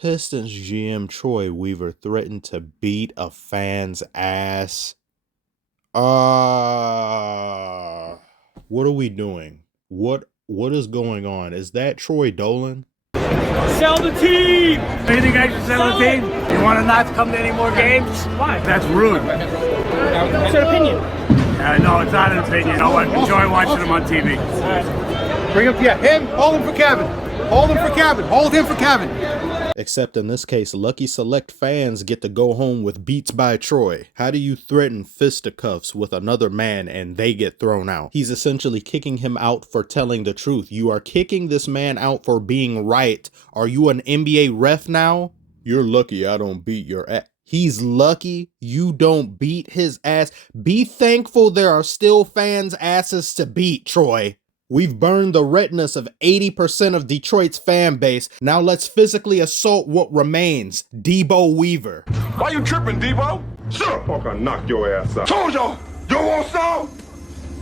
Pistons GM Troy Weaver threatened to beat a fan's ass. What are we doing? What is going on? Is that Troy Dolan? Sell the team! You think I should sell the team? You want to not come to any more games? Why? That's rude. It's an opinion. No, it's not an opinion. You know what? Enjoy watching them on TV. Bring him, him. Hold him for Kevin. Hold him for Kevin. Hold him for Kevin. Except in this case, lucky select fans get to go home with beats by Troy. How do you threaten fisticuffs with another man and they get thrown out? He's essentially kicking him out for telling the truth. You are kicking this man out for being right. Are you an NBA ref now? You're lucky I don't beat your ass. He's lucky you don't beat his ass. Be thankful there are still fans' asses to beat, Troy. We've burned the retinas of 80% of Detroit's fan base. Now let's physically assault what remains. Debo Weaver. Why you tripping, Debo? Sure, fuck, I knock your ass out. Told y'all, you want some?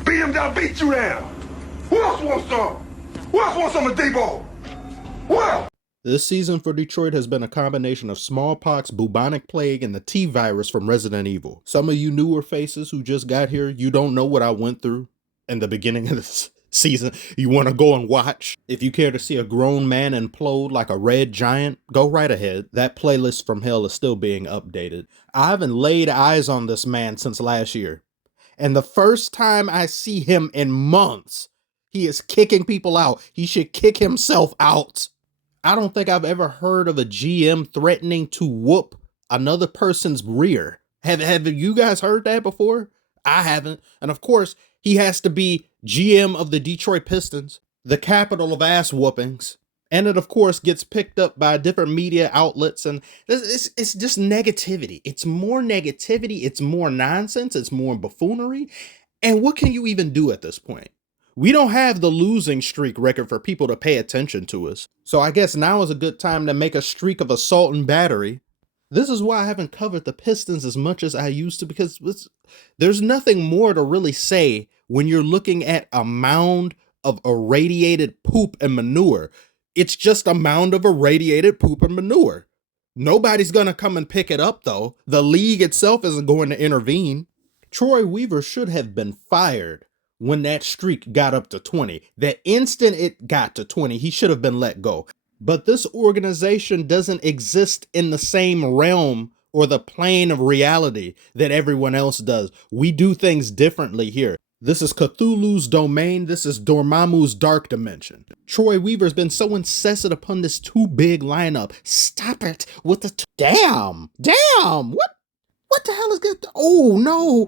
Beat him down, beat you down. Who else wants some? Who else wants some of Debo? Well. This season for Detroit has been a combination of smallpox, bubonic plague, and the T-virus from Resident Evil. Some of you newer faces who just got here, you don't know what I went through in the beginning of this season. You want to go and watch? If you care to see a grown man implode like a red giant, go right ahead. That playlist from hell is still being updated. I haven't laid eyes on this man since last year. And the first time I see him in months, he is kicking people out. He should kick himself out. I don't think I've ever heard of a GM threatening to whoop another person's rear. Have you guys heard that before? I haven't. And of course, he has to be GM of the Detroit Pistons, the capital of ass whoopings. And it, of course, gets picked up by different media outlets. And it's just negativity. It's more negativity. It's more nonsense. It's more buffoonery. And what can you even do at this point? We don't have the losing streak record for people to pay attention to us. So I guess now is a good time to make a streak of assault and battery. This is why I haven't covered the Pistons as much as I used to, because there's nothing more to really say when you're looking at a mound of irradiated poop and manure. It's just a mound of irradiated poop and manure. Nobody's going to come and pick it up, though. The league itself isn't going to intervene. Troy Weaver should have been fired when that streak got up to 20. The instant it got to 20, he should have been let go. But this organization doesn't exist in the same realm or the plane of reality that everyone else does. We do things differently here. This is Cthulhu's domain. This is Dormammu's dark dimension. Troy Weaver's been so incensed upon this too big lineup. Stop it with the damn. What the hell is this? Oh no.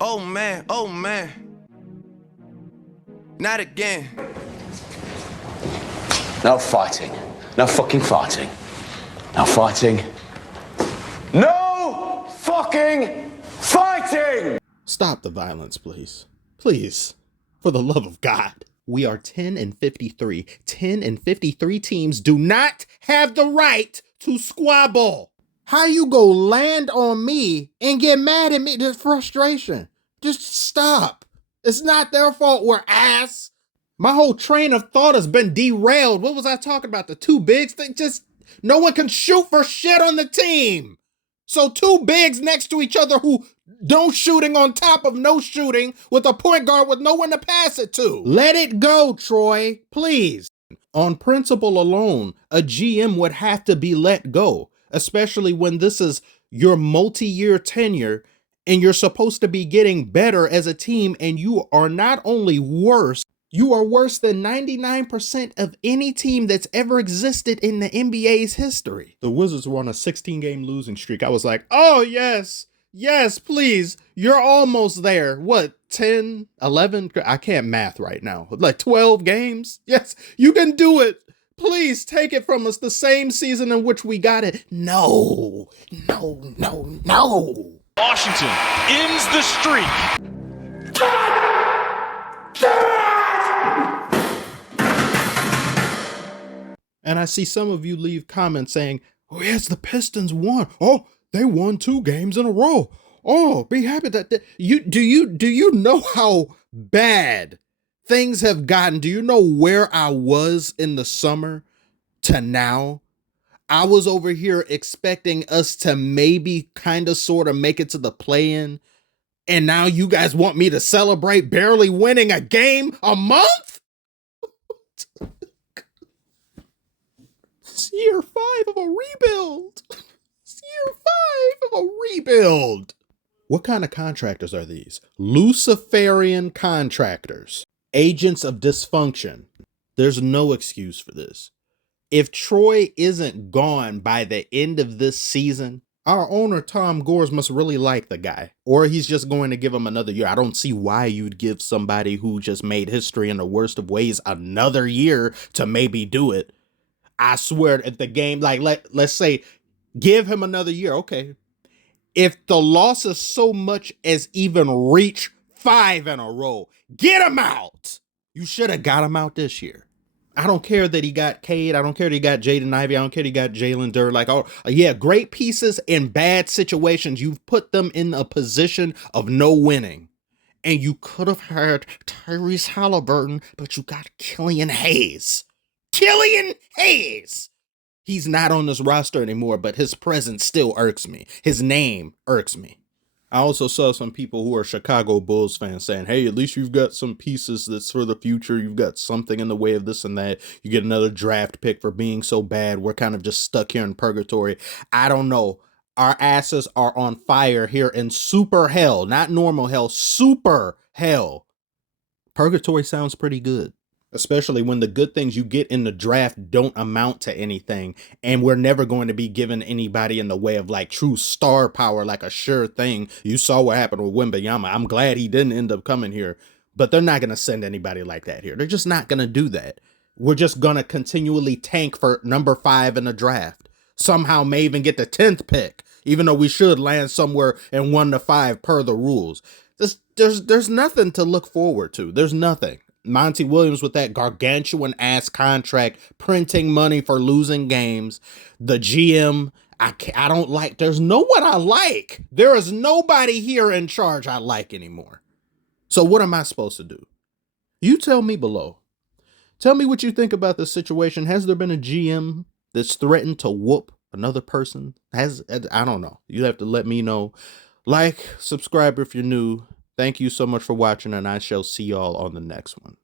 Oh, man. Oh man. Not again. No fighting. No fucking fighting. No fighting. No fucking fighting! Stop the violence, please. Please. For the love of God. We are 10-53. 10-53 teams do not have the right to squabble. How you go land on me and get mad at me? Just frustration. Just stop. It's not their fault we're ass. My whole train of thought has been derailed. What was I talking about? The two bigs thing? Just no one can shoot for shit on the team. So two bigs next to each other who no shooting on top of no shooting with a point guard with no one to pass it to. Let it go, Troy, please. On principle alone, a GM would have to be let go, especially when this is your multi-year tenure and you're supposed to be getting better as a team, and you are not only worse, you are worse than 99% of any team that's ever existed in the NBA's history. The Wizards were on a 16-game losing streak. I was like, oh, yes, please. You're almost there. What, 10, 11? I can't math right now. Like 12 games? Yes, you can do it. Please take it from us the same season in which we got it. No. Washington ends the streak. And I see some of you leave comments saying, oh yes, the Pistons won. Oh, they won 2 games in a row. Oh, be happy that do you know how bad things have gotten? Do you know where I was in the summer to now. I was over here expecting us to maybe kind of sort of make it to the play-in. And now you guys want me to celebrate barely winning a game a month? It's year 5 of a rebuild. It's year 5 of a rebuild. What kind of contractors are these? Luciferian contractors. Agents of dysfunction. There's no excuse for this. If Troy isn't gone by the end of this season, our owner, Tom Gores, must really like the guy. Or he's just going to give him another year. I don't see why you'd give somebody who just made history in the worst of ways another year to maybe do it. I swear, if the game, like, let's say, give him another year. Okay. If the losses so much as even reach 5 in a row, get him out. You should have got him out this year. I don't care that he got Cade. I don't care that he got Jaden Ivey. I don't care that he got Jalen Durr. Like, oh, yeah, great pieces in bad situations. You've put them in a position of no winning. And you could have had Tyrese Halliburton, but you got Killian Hayes. Killian Hayes! He's not on this roster anymore, but his presence still irks me. His name irks me. I also saw some people who are Chicago Bulls fans saying, hey, at least you've got some pieces that's for the future. You've got something in the way of this and that. You get another draft pick for being so bad. We're kind of just stuck here in purgatory. I don't know. Our asses are on fire here in super hell, not normal hell, super hell. Purgatory sounds pretty good. Especially when the good things you get in the draft don't amount to anything. And we're never going to be given anybody in the way of like true star power, like a sure thing. You saw what happened with Wembanyama. I'm glad he didn't end up coming here. But they're not going to send anybody like that here. They're just not going to do that. We're just going to continually tank for number 5 in the draft. Somehow may even get the 10th pick. Even though we should land somewhere in 1 to 5 per the rules. There's nothing to look forward to. There's nothing. Monty Williams with that gargantuan ass contract, printing money for losing games. The GM, I don't like. There's no one I like. There is nobody here in charge I like anymore. So what am I supposed to do? You tell me below. Tell me what you think about this situation. Has there been a GM that's threatened to whoop another person? I don't know. You have to let me know. Like, subscribe if you're new. Thank you so much for watching, and I shall see y'all on the next one.